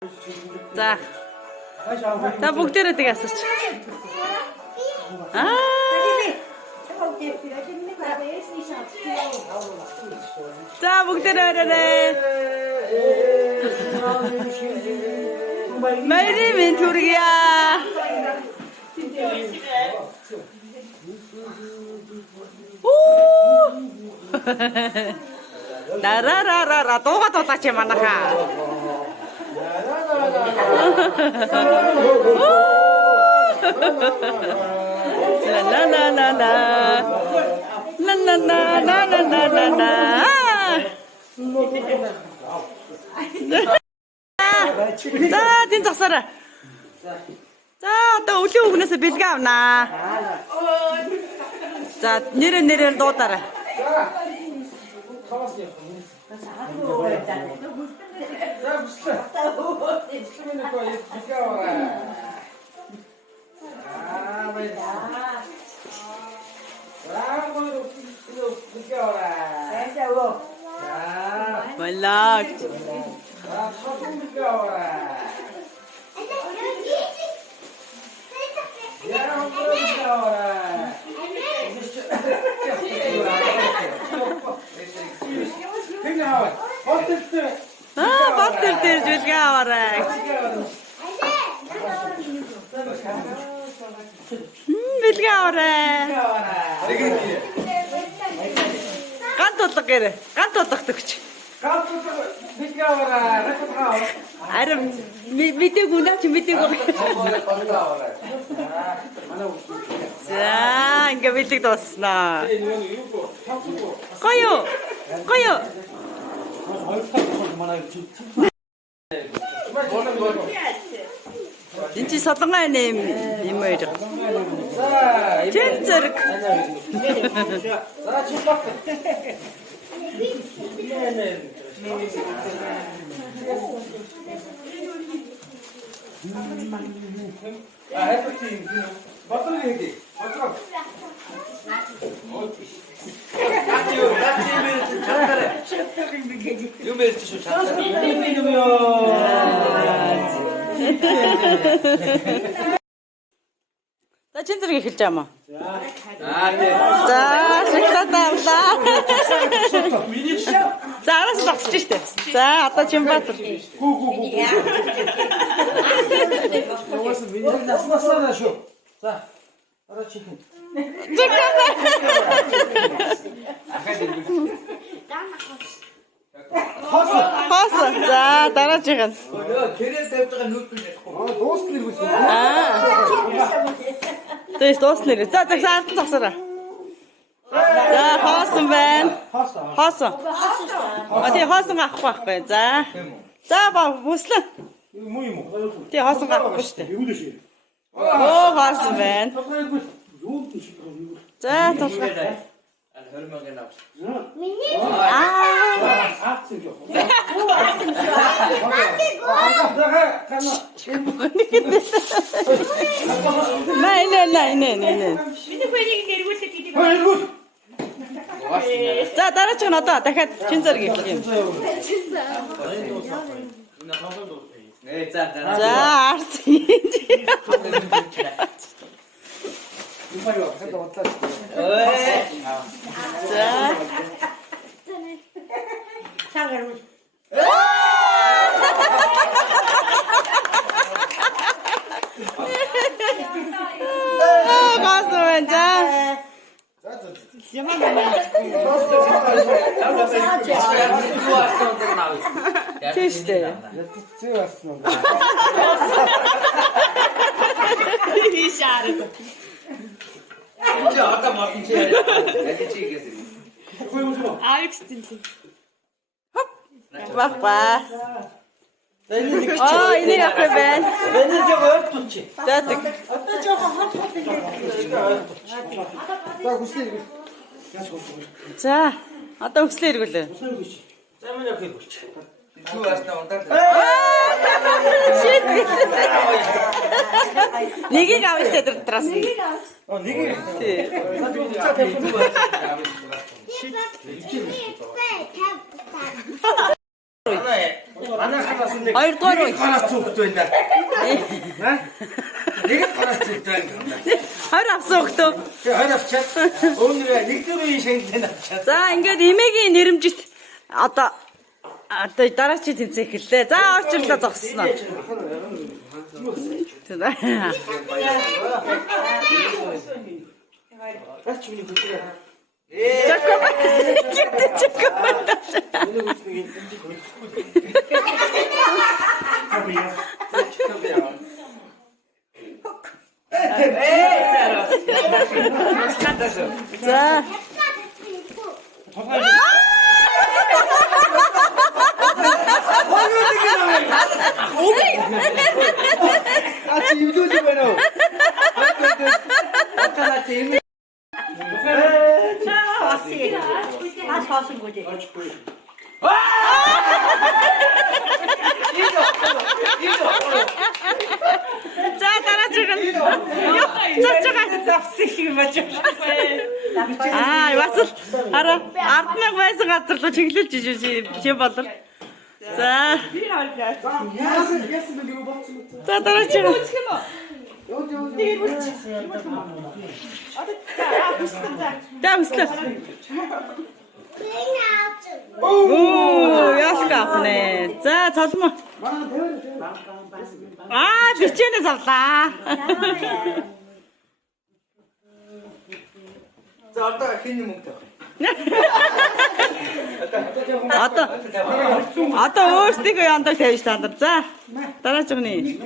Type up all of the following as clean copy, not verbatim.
За. За бүгдээрээ тэгээ асууч. За бүгдээрээ орой. Мэри минь түргийа. Дарарарара дууга дуулаач юм анаха. La la la la la. La la la la la la la la. За тийм засаараа. За одоо өлийн үгнээс бэлгээ авнаа. За нэрээр дуудаарай. Малак. Баттер дээр зүйлгээ аваарай. Билгээ аваарай. Гант удлаг гэрэ. Гант удагдаг ч. Гант удлаг билгээ аваарай. Арим мэдээгүй наа чи мэдээгүй. За ингээ билэг дууснаа. Гоё. Гоё. Энд чи солонгой нэм юм уу? Тэн зэрэг. За чи бат. Хэвчээ батлыг хийе. Батлаа. За чин зэрэг эхэлж байгаа юм аа. За шигтатаа. За араас багсч штэ. За одоо Чимбатар. Яваас миний наснасаа шүү. За араа чихэн. Хос. За дараачихын. Тэрээр тавьж байгаа нүүр биш яахгүй. Дуусна гэж үгүй. Тэс дуусна. За ард засараа. За хоосон байна. Хоосон. Тий хоосон авахгүй байхгүй. За. За ба бүслэн. Муу юм уу? Тий хоосон авахгүй шүү дээ. Юу л шиг. Оо хоосон байна. За тулгай. Хөрмөгийн авч. Миний Аацсан юм. Nej. Миний хоёрыг нэргүүлээд идэв. За дараачих нь одоо дахиад чин зэрэг хэлэх юм. За арц. За. Чагаар. Гасвэн за. Тэштэй. Зүй болсон уу? Ишаар. Чи одоо мартын чи яа. Яди чи гэсэн. Хөөе мөн. Аавчтэн. Баба. Энийг Энийг авах байна. энийг жоо ойртолчих. За тэг. Одоо жоохон хот хот За хүслээ иргэл. За одоо өслөө эргүүлээ. За мөн явах болч. Юу аснаа унтаад. Нэгийг авъя тэ дратраас. Нэг Тий. Манай ханаас нэг Хоёрдугаар уу? Гараас цугт байна да. Нэг гараас цугт байна. Хоёр авсан хөлтөө. Тэгээ хоёр авчаад өөрөөр нэгдүгээр үеийн шангилын авчаад. За ингээд эмээгийн нэрэмжит одоо дараачийн тэмцээх гэлээ. За очрлоо зогссноо. Гач миний хүчээр. Чакоп. За. 아치 유도지 마요. За дараачих нь. Цацгаа завсшиг бачаа. Бас л хараа 10,000 байсан газар руу чиглэлж чи болов. За. За дараачих нь. Да үслээ. Яшка апне. За цолмо. Бичэнэ завлаа. За одоо хин юм уу? Одоо өөрсдөө яндаа тавьж таадар. За. Дараачих нь.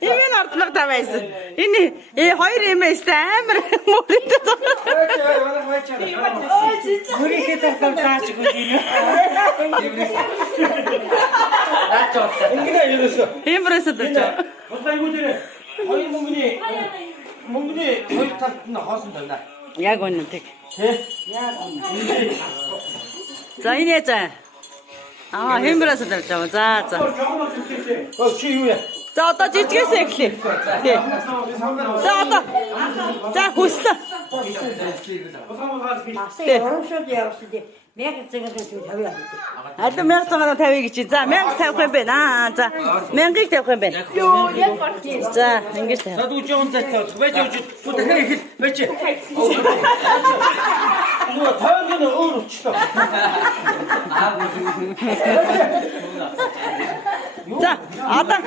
Энэ арднаг тавайсан. Энэ хоёр эмээстэй амар мөрөдөд. Мөрөдөд тавьчихгүй юм. Ингэдэ ерөөсөө. Эмбрэсэд ч. Одоо юу дээрээ хоёр мөнгөний хоёр талд нь хоосон байна. Яг үнэтэй. Тэ? За энэ яа. Хэмбрэсэд тавьж байгаа. За. Чи юу яа? За одоо жижигээс эхлэе. Тий. За одоо. За хүслээ. Аль 1050 гэж. За 1050 юм байна. За 1000-ыг тавих юм байна. За ингэж тавь. За дүү жоон зайтай байж явж дахиад их байж. Нөгөө тойрог нь өөр өчлөө. За одоо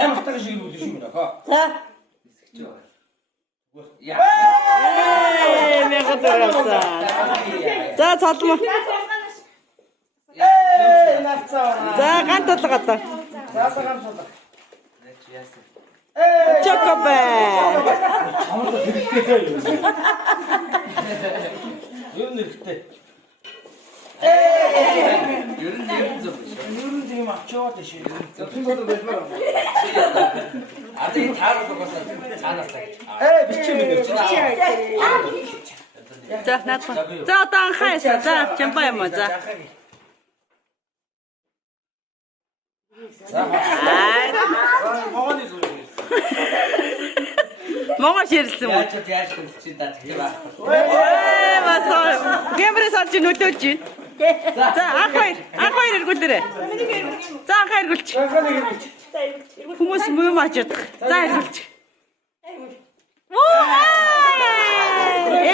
ямар таг шиг үү шүү дээ. За. Мэгдэрсэн. За цолмо. За гант толготой. Чокопе. Чамд хэрэгтэй. Юу нэрхтэй. Ер нь юм авчаад шүү. зөвхөн байлмаар. Энэ таарах угаасаа цаанаас таг. Бичээ. За наад. За одоо анхаас. За чампа юм аа. За. Монгол ширэлсэн үү? Яаж хэлчих та тэгэхээр аа. Басаа. Гэмбрэс орж нөлөөлж байна. За анх хоёр эргүүлээрэй. За анх эргүүлч. Хүмүүс юм ачаад. За эргүүлч.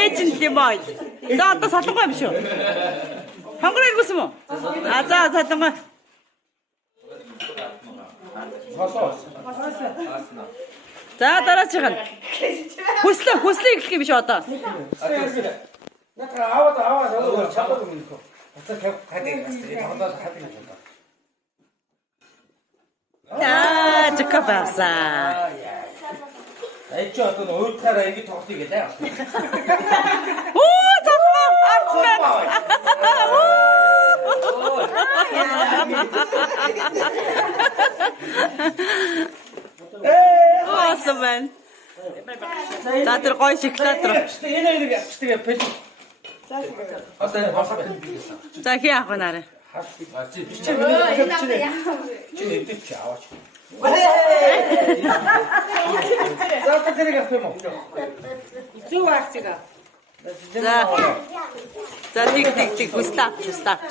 Ээж нь бай. За одоо салангой юм шүү. Хонгор эргүүлсэн мө? За салангой. За дараачих нь. Хүслээ эхлэх юм биш одоо. Натра аваад чамд юм нөхөө. Ацаа хадыг хастрий тоглоод хадыг юм. Чокопаса. Эч одоо уйтаараа ингэ тоглоё гэлээ. Цогцоо. Awesome. За тэр гоё шоколад руу. Энэ нэг авчдаг пэт. Одоо энэ хосоо байна. За хий авах нараа. Бичээ миний Чи нэдэж чи аваач. За тэрийг авах юм уу? Зүг арцгаа. За тэг густав.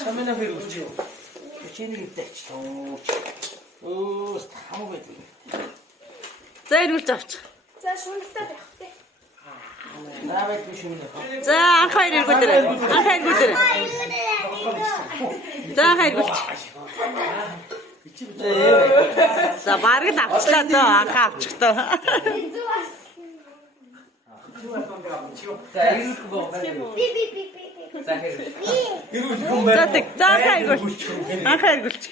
Чамина хэрүүч. Чиний дэвч. Оо, хамаа байдаг. За ирүүлж авч. За шүнэлтэй байх тий. Наавай биш юм даа. За анх хоёр иргүүлээрэй. За анх хоёр иргүүлж. За бараг л авчлаа дөө анх авчихтаа. За ирэх боо. За хэрэг. Хэрүүч юм За байна. тэг. За анх хоёр иргүүлж. Анх хоёр иргүүлж.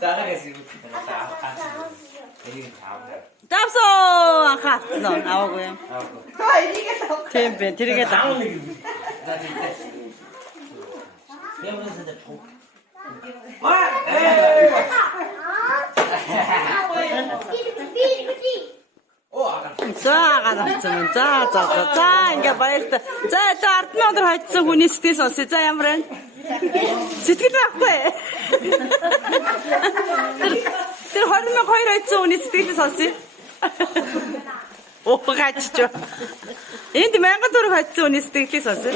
За хэрэг ирэх. За авах. Энийг авах. Давсоо анх авцсан аваагүй юм. Тийм бэ. Тэрийгээ даа. За тийм. Ямарсаа тоо. За гарацсан юм. За ингээ баяртай. За ард нь өндөр хайцсан хүний сэтгэл сонсъё. За ямар байна? Сэтгэл байхгүй. Тэр 22 хайцсан хүний сэтгэл сонсъё. Оо гачч. Энд 1000 төгрөг хайцсан хүний сэтгэлийг сонсъё.